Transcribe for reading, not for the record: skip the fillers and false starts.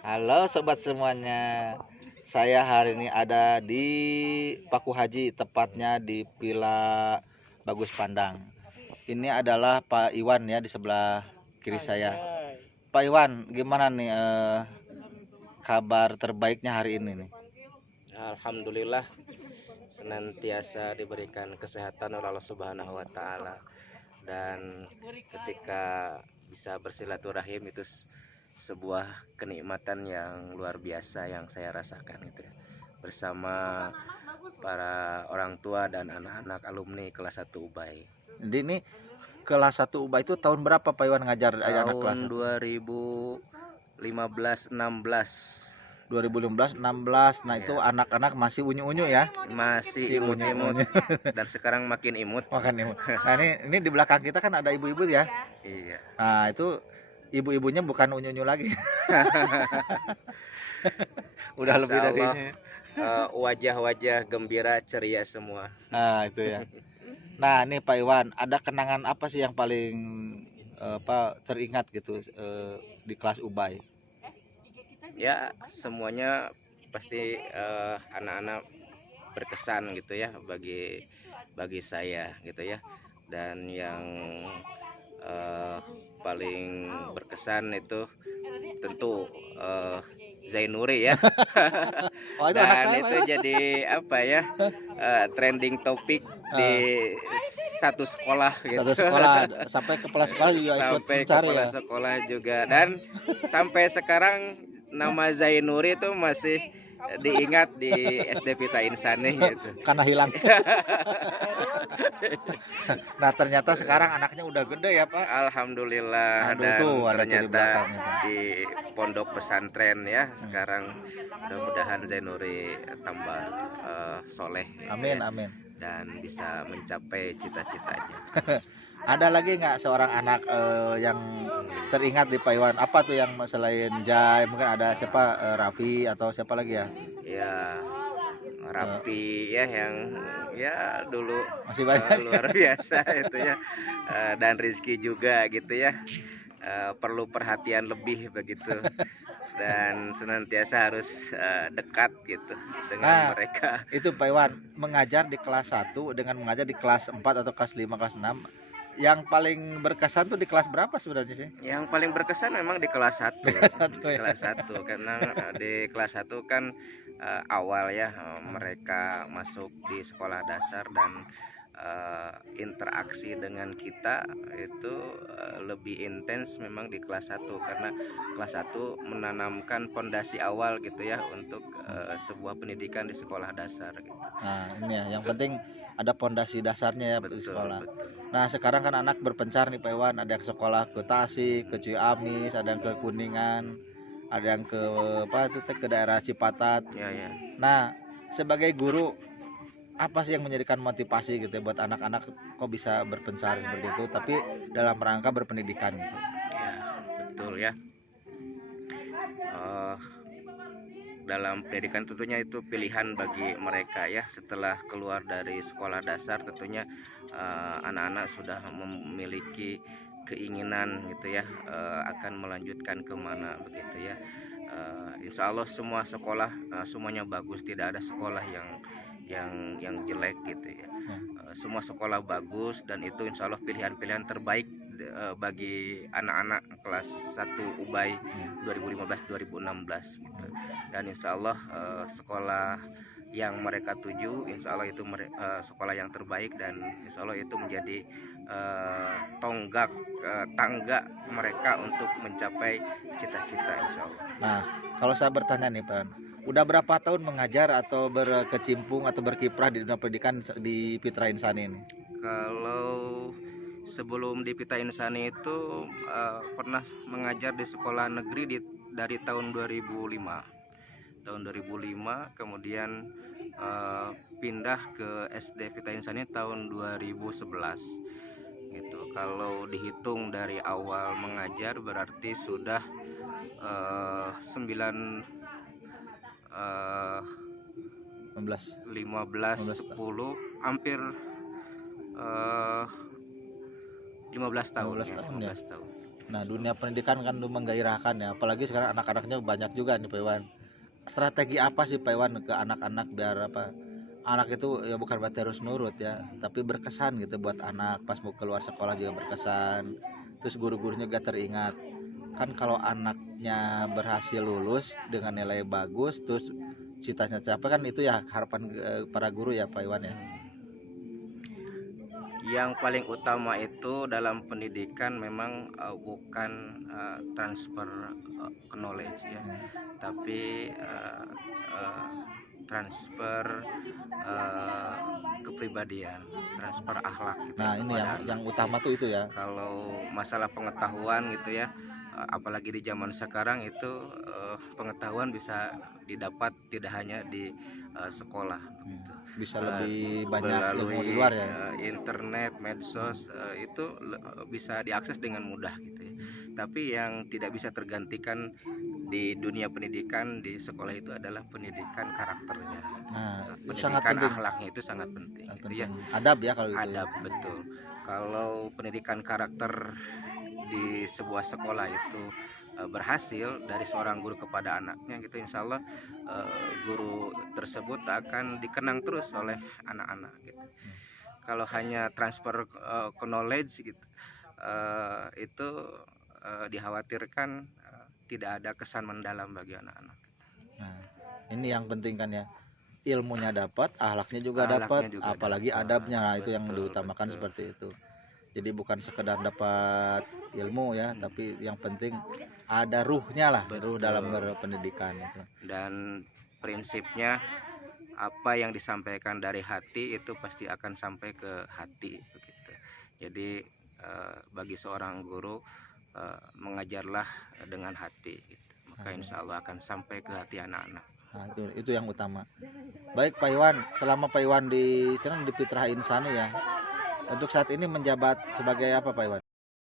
Halo sobat semuanya. Saya hari ini ada di Paku Haji, tepatnya di Villa Bagus Pandang. Ini adalah Pak Iwan ya di sebelah kiri saya. Pak Iwan, gimana nih kabar terbaiknya hari ini nih? Alhamdulillah senantiasa diberikan kesehatan oleh Allah Subhanahu wa taala, dan ketika bisa bersilaturahim itu sebuah kenikmatan yang luar biasa yang saya rasakan itu ya. Bersama para orang tua dan anak-anak alumni kelas 1 UBAI. Jadi ini kelas 1 UBA itu tahun berapa Pak Iwan ngajar anak kelas Tahun 1? 2015-16. 2015-16. Nah, itu Ya, anak-anak masih unyu-unyu ya. masih Si imut-imut unyu-unyu. dan sekarang makin imut. Makan ibu. Nah, ini di belakang kita kan ada ibu-ibu ya. Iya. Nah, itu ibu-ibunya bukan unyu-unyu lagi. Udah Insya lebih dari Allah ini. wajah-wajah gembira ceria semua. Nah, itu ya. Nah, nih Pak Iwan, ada kenangan apa sih yang paling teringat gitu di kelas Ubay? Ya, semuanya pasti anak-anak berkesan gitu ya bagi saya gitu ya. Dan yang eh, paling berkesan itu tentu Zainuri ya. Oh, itu anak Dan saya Pak itu Iwan. jadi apa ya, trending topik di Eh, satu sekolah gitu. Satu sekolah sampai kepala sekolah juga ikut Sampai mencari kepala ya. sekolah juga, dan sampai sekarang nama Zainuri itu masih diingat di SD Pita Insani gitu. Karena hilang. Nah, ternyata sekarang anaknya udah gede ya, Pak. Alhamdulillah, Aduh, dan tuh ada tuh di ternyata belakang itu. di pondok pesantren ya sekarang. Mudah-mudahan Zainuri tambah soleh gitu Amin, ya, amin. dan bisa mencapai cita-citanya. Ada lagi nggak seorang anak yang teringat di Pak Iwan? Apa tuh yang selain Jai? Mungkin ada siapa, Raffi atau siapa lagi ya? Ya, Eh, Rapi ya, yang ya dulu Masih banyak ya. luar biasa itu ya. Dan Rizky juga gitu ya, perlu perhatian lebih begitu, dan senantiasa harus dekat gitu dengan Nah, mereka. itu Pak Iwan, mengajar di kelas 1 dengan mengajar di kelas 4 atau kelas 5, kelas 6. Yang paling berkesan tuh di kelas berapa sebenarnya sih? Yang paling berkesan memang di kelas satu, Kelas 1 di ya. kelas satu karena di kelas satu kan awal ya, mereka masuk di sekolah dasar, dan interaksi dengan kita itu lebih intens memang di kelas satu, karena kelas satu menanamkan pondasi awal gitu ya untuk sebuah pendidikan di sekolah dasar gitu. Nah, ini ya, yang penting ada pondasi dasarnya ya di Betul, sekolah. betul. Nah, sekarang kan anak berpencar nih Pak Iwan, ada yang sekolah ke Tasik, ke Ciamis, ada yang ke Kuningan, ada yang ke apa itu teh, ke daerah Cipatat. Ya, ya. Nah, sebagai guru apa sih yang menjadikan motivasi gitu ya buat anak-anak kok bisa berpencar seperti itu tapi dalam rangka berpendidikan gitu. Ya, betul ya. Eh, dalam pendidikan tentunya itu pilihan bagi mereka ya, setelah keluar dari sekolah dasar tentunya anak-anak sudah memiliki keinginan gitu ya, akan melanjutkan kemana begitu ya. Insya Allah semua sekolah semuanya bagus, tidak ada sekolah yang jelek gitu ya. Semua sekolah bagus, dan itu insya Allah pilihan-pilihan terbaik bagi anak-anak kelas 1 UBAI 2015-2016 gitu. Dan insya Allah sekolah yang mereka tuju insya Allah itu sekolah yang terbaik, dan insya Allah itu menjadi tonggak tangga mereka untuk mencapai cita-cita insya Allah. Nah, kalau saya bertanya nih Pak, udah berapa tahun mengajar atau berkecimpung atau berkiprah di dunia pendidikan di Fitra Insani ini? Kalau sebelum di Pita Insani itu pernah mengajar di sekolah negeri dari tahun 2005. Tahun 2005 kemudian pindah ke SD Pita Insani tahun 2011 gitu. Kalau dihitung dari awal mengajar berarti sudah 9 15 15 15 tahun. 10 hampir eh, 15 tahun 15 ya, tahun ya. 15 tahun. Nah, dunia pendidikan kan tuh menggairahkan ya, apalagi sekarang anak-anaknya banyak juga nih Pak Iwan. Strategi apa sih Pak Iwan ke anak-anak biar apa? Anak itu ya bukan berarti harus nurut ya, tapi berkesan gitu buat anak pas mau keluar sekolah juga berkesan. Terus guru-gurunya juga teringat. Kan kalau anaknya berhasil lulus dengan nilai bagus, terus cita-cita capai kan itu ya harapan para guru ya Pak Iwan ya. Yang paling utama itu dalam pendidikan memang bukan transfer knowledge ya, tapi transfer eh, kepribadian, transfer akhlak gitu Nah, ya ini kepada yang anak. utama tuh itu ya. Kalau masalah pengetahuan gitu ya, apalagi di zaman sekarang itu pengetahuan bisa didapat tidak hanya di sekolah gitu. Bisa Eh, lebih banyak ilmu di Melalui luar ya. internet, medsos itu bisa diakses dengan mudah gitu ya. Tapi yang tidak bisa tergantikan di dunia pendidikan di sekolah itu adalah pendidikan karakternya. Nah, itu sangat Pendidikan penting. akhlaknya itu sangat penting. Sangat Gitu ya. penting. Adab ya kalau gitu ya. Adab betul. Kalau pendidikan karakter di sebuah sekolah itu berhasil dari seorang guru kepada anaknya gitu, insya Allah guru tersebut akan dikenang terus oleh anak-anak gitu. Kalau hanya transfer knowledge gitu itu dikhawatirkan tidak ada kesan mendalam bagi anak-anak. Nah, ini yang penting kan ya. Ilmunya dapat, ahlaknya juga dapat, Ahlaknya juga apalagi dapat. adabnya. Nah, itu yang Betul, diutamakan betul. seperti itu. Jadi bukan sekedar dapat ilmu ya, tapi yang penting ada ruhnya lah, ruh Betul. dalam berpendidikan itu. Dan prinsipnya apa yang disampaikan dari hati itu pasti akan sampai ke hati begitu. Jadi bagi seorang guru mengajarlah dengan hati gitu. Maka insya Allah akan sampai ke hati anak-anak. Nah, itu yang utama. Baik Pak Iwan, selama Pak Iwan di Fitrah Insani ya, untuk saat ini menjabat sebagai apa Pak Iwan?